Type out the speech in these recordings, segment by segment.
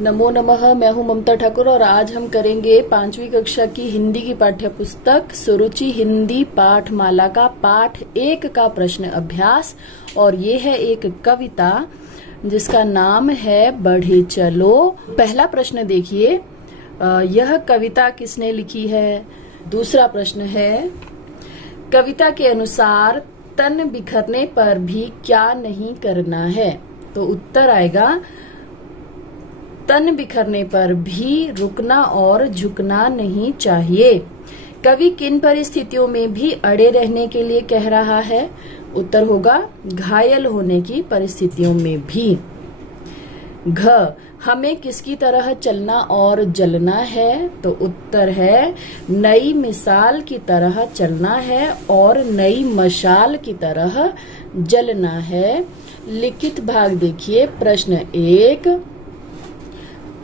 नमो नमः। मैं हूं ममता ठाकुर और आज हम करेंगे 5वीं कक्षा की हिंदी की पाठ्य पुस्तक सुरुचि हिंदी पाठमाला का पाठ 1 का प्रश्न अभ्यास। और ये है एक कविता जिसका नाम है बढ़े चलो। पहला प्रश्न देखिए, यह कविता किसने लिखी है। दूसरा प्रश्न है, कविता के अनुसार तन बिखरने पर भी क्या नहीं करना है। तो उत्तर आएगा, तन बिखरने पर भी रुकना और झुकना नहीं चाहिए। कवि किन परिस्थितियों में भी अड़े रहने के लिए कह रहा है। उत्तर होगा, घायल होने की परिस्थितियों में भी। घ, हमें किसकी तरह चलना और जलना है। तो उत्तर है, नई मिसाल की तरह चलना है और नई मशाल की तरह जलना है। लिखित भाग देखिए। प्रश्न 1,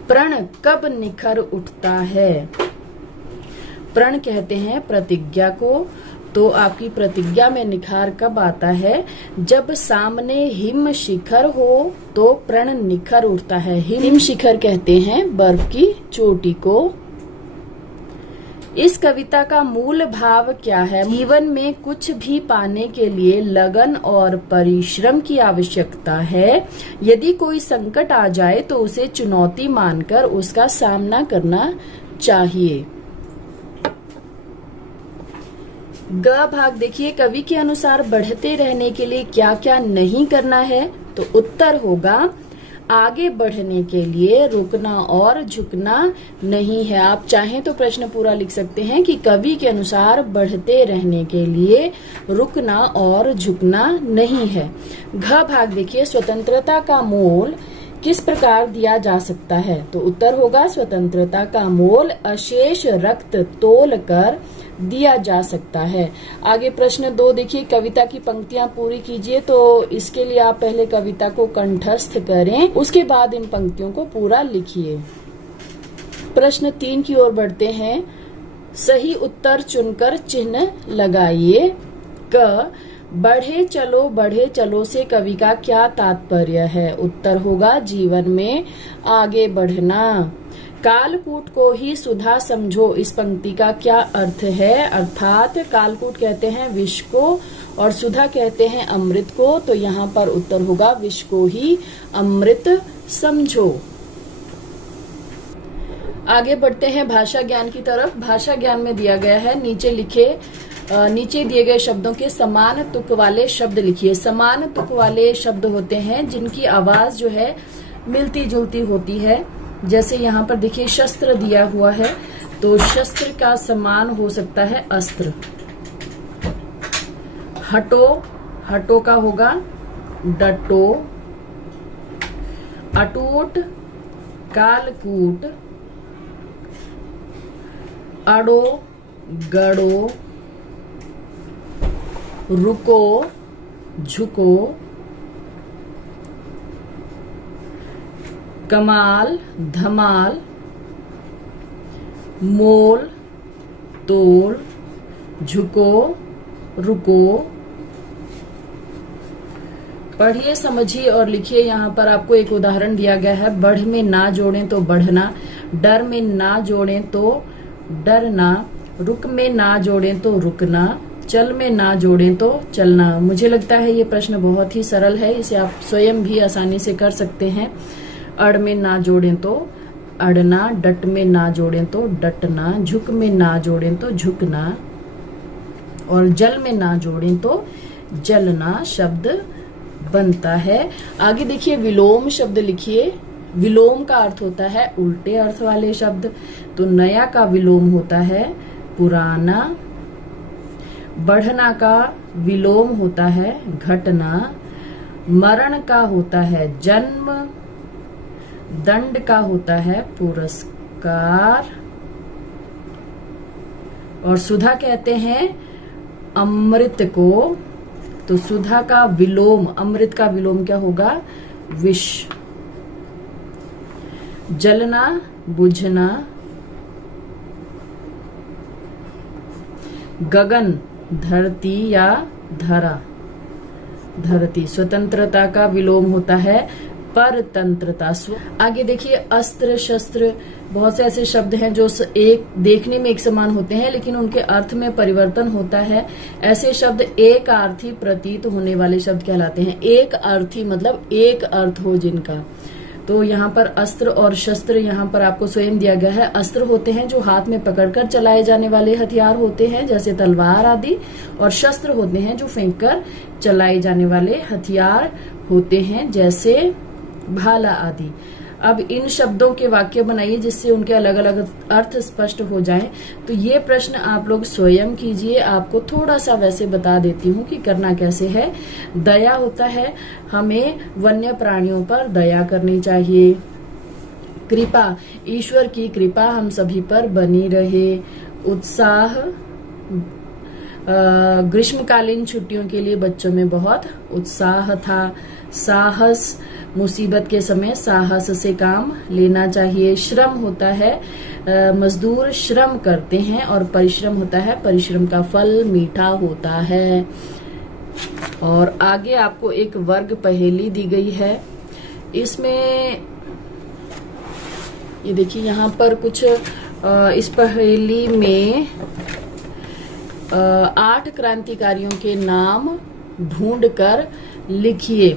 प्रण कब निखर उठता है। प्रण कहते हैं प्रतिज्ञा को। तो आपकी प्रतिज्ञा में निखार कब आता है, जब सामने हिम शिखर हो तो प्रण निखर उठता है। हिम शिखर कहते हैं बर्फ की चोटी को। इस कविता का मूल भाव क्या है। जीवन में कुछ भी पाने के लिए लगन और परिश्रम की आवश्यकता है। यदि कोई संकट आ जाए तो उसे चुनौती मानकर उसका सामना करना चाहिए। ग भाग देखिए, कवि के अनुसार बढ़ते रहने के लिए क्या क्या नहीं करना है। तो उत्तर होगा, आगे बढ़ने के लिए रुकना और झुकना नहीं है। आप चाहें तो प्रश्न पूरा लिख सकते हैं कि कवि के अनुसार बढ़ते रहने के लिए रुकना और झुकना नहीं है। घ भाग देखिए, स्वतंत्रता का मोल किस प्रकार दिया जा सकता है। तो उत्तर होगा, स्वतंत्रता का मोल अशेष रक्त तोल कर दिया जा सकता है। आगे प्रश्न 2 देखिए, कविता की पंक्तियां पूरी कीजिए। तो इसके लिए आप पहले कविता को कंठस्थ करें, उसके बाद इन पंक्तियों को पूरा लिखिए। प्रश्न 3 की ओर बढ़ते हैं। सही उत्तर चुनकर चिन्ह लगाइए। क, बढ़े चलो से कवि का क्या तात्पर्य है। उत्तर होगा, जीवन में आगे बढ़ना। कालकूट को ही सुधा समझो, इस पंक्ति का क्या अर्थ है। अर्थात कालकूट कहते हैं विष को और सुधा कहते हैं अमृत को। तो यहाँ पर उत्तर होगा, विष को ही अमृत समझो। आगे बढ़ते हैं भाषा ज्ञान की तरफ। भाषा ज्ञान में दिया गया है, नीचे दिए गए शब्दों के समान तुक वाले शब्द लिखिए। समान तुक वाले शब्द होते हैं जिनकी आवाज जो है मिलती जुलती होती है। जैसे यहाँ पर देखिए, शस्त्र दिया हुआ है तो शस्त्र का समान हो सकता है अस्त्र। हटो, हटो का होगा डटो। अटूट, कालकूट। अड़ो, गड़ो। रुको, झुको। कमाल, धमाल। मोल, तोल। झुको, रुको। पढ़िए, समझिए और लिखिए। यहाँ पर आपको एक उदाहरण दिया गया है। बढ़ में ना जोड़ें तो बढ़ना, डर में ना जोड़ें तो डरना, रुक में ना जोड़ें तो रुकना, चल में ना जोड़ें तो चलना। मुझे लगता है ये प्रश्न बहुत ही सरल है, इसे आप स्वयं भी आसानी से कर सकते हैं। अड़ में ना जोड़ें तो अड़ना, डट में ना जोड़ें तो डटना, झुक में ना जोड़ें तो झुकना और जल में ना जोड़ें तो जलना शब्द बनता है। आगे देखिए, विलोम शब्द लिखिए। विलोम का अर्थ होता है उल्टे अर्थ वाले शब्द। तो नया का विलोम होता है पुराना। बढ़ना का विलोम होता है घटना। मरण का होता है जन्म। दंड का होता है पुरस्कार। और सुधा कहते हैं अमृत को। तो सुधा का विलोम, अमृत का विलोम क्या होगा, विष। जलना, बुझना। गगन, धरती या धरा। धरती। स्वतंत्रता का विलोम होता है परतंत्रता। आगे देखिए अस्त्र शस्त्र, बहुत से ऐसे शब्द हैं जो एक देखने में एक समान होते हैं लेकिन उनके अर्थ में परिवर्तन होता है। ऐसे शब्द एक अर्थी प्रतीत होने वाले शब्द कहलाते हैं। एक अर्थी मतलब एक अर्थ हो जिनका। तो यहाँ पर अस्त्र और शस्त्र यहाँ पर आपको स्वयं दिया गया है। अस्त्र होते हैं जो हाथ में पकड़कर चलाए जाने वाले हथियार होते हैं जैसे तलवार आदि, और शस्त्र होते हैं जो फेंककर चलाए जाने वाले हथियार होते हैं जैसे भाला आदि। अब इन शब्दों के वाक्य बनाइए जिससे उनके अलग अलग अर्थ स्पष्ट हो जाएं। तो ये प्रश्न आप लोग स्वयं कीजिए, आपको थोड़ा सा वैसे बता देती हूँ कि करना कैसे है। दया होता है, हमें वन्य प्राणियों पर दया करनी चाहिए। कृपा, ईश्वर की कृपा हम सभी पर बनी रहे। उत्साह, ग्रीष्मकालीन छुट्टियों के लिए बच्चों में बहुत उत्साह था। साहस, मुसीबत के समय साहस से काम लेना चाहिए। श्रम होता है, मजदूर श्रम करते हैं, और परिश्रम होता है, परिश्रम का फल मीठा होता है। और आगे आपको एक वर्ग पहेली दी गई है। इसमें ये देखिए यहाँ पर कुछ इस पहेली में 8 क्रांतिकारियों के नाम ढूंढकर लिखिए।